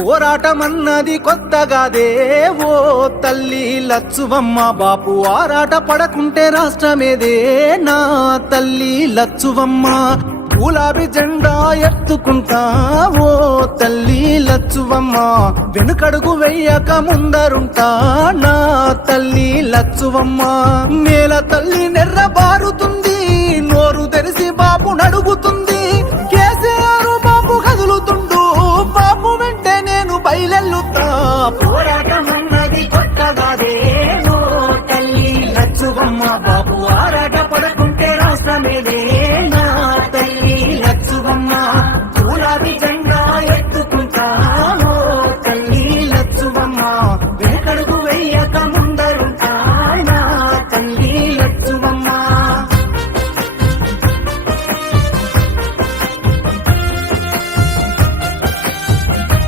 పోరాటమన్నది కొత్తగాదే ఓ తల్లి లచ్చువమ్మ బాపు ఆరాట పడకుంటే రాష్ట్రమేదే నా తల్లి లచ్చువమ్మ గులాబీ జెండా ఎత్తుకుంటా ఓ తల్లి లచ్చువమ్మ వెనుకడుగు వెయ్యక ముందరుంటా నా తల్లి లచ్చువమ్మ నేల తల్లి నెర్రబారుతుంది నోరు తెరిసి బాబు నడుగుతుంది కేసీఆర్ బాబు కదులుతుండు బాబు వెంటే నేను బయలెల్లుతా పోరాటమన్నది కొత్తగాదే ఓ తల్లి లచ్చువమ్మ బాబు ఆరాట పడకుంటే రాష్ట్రమేదే నా తల్లి లచ్చువమ్మ గులాబీ జెండా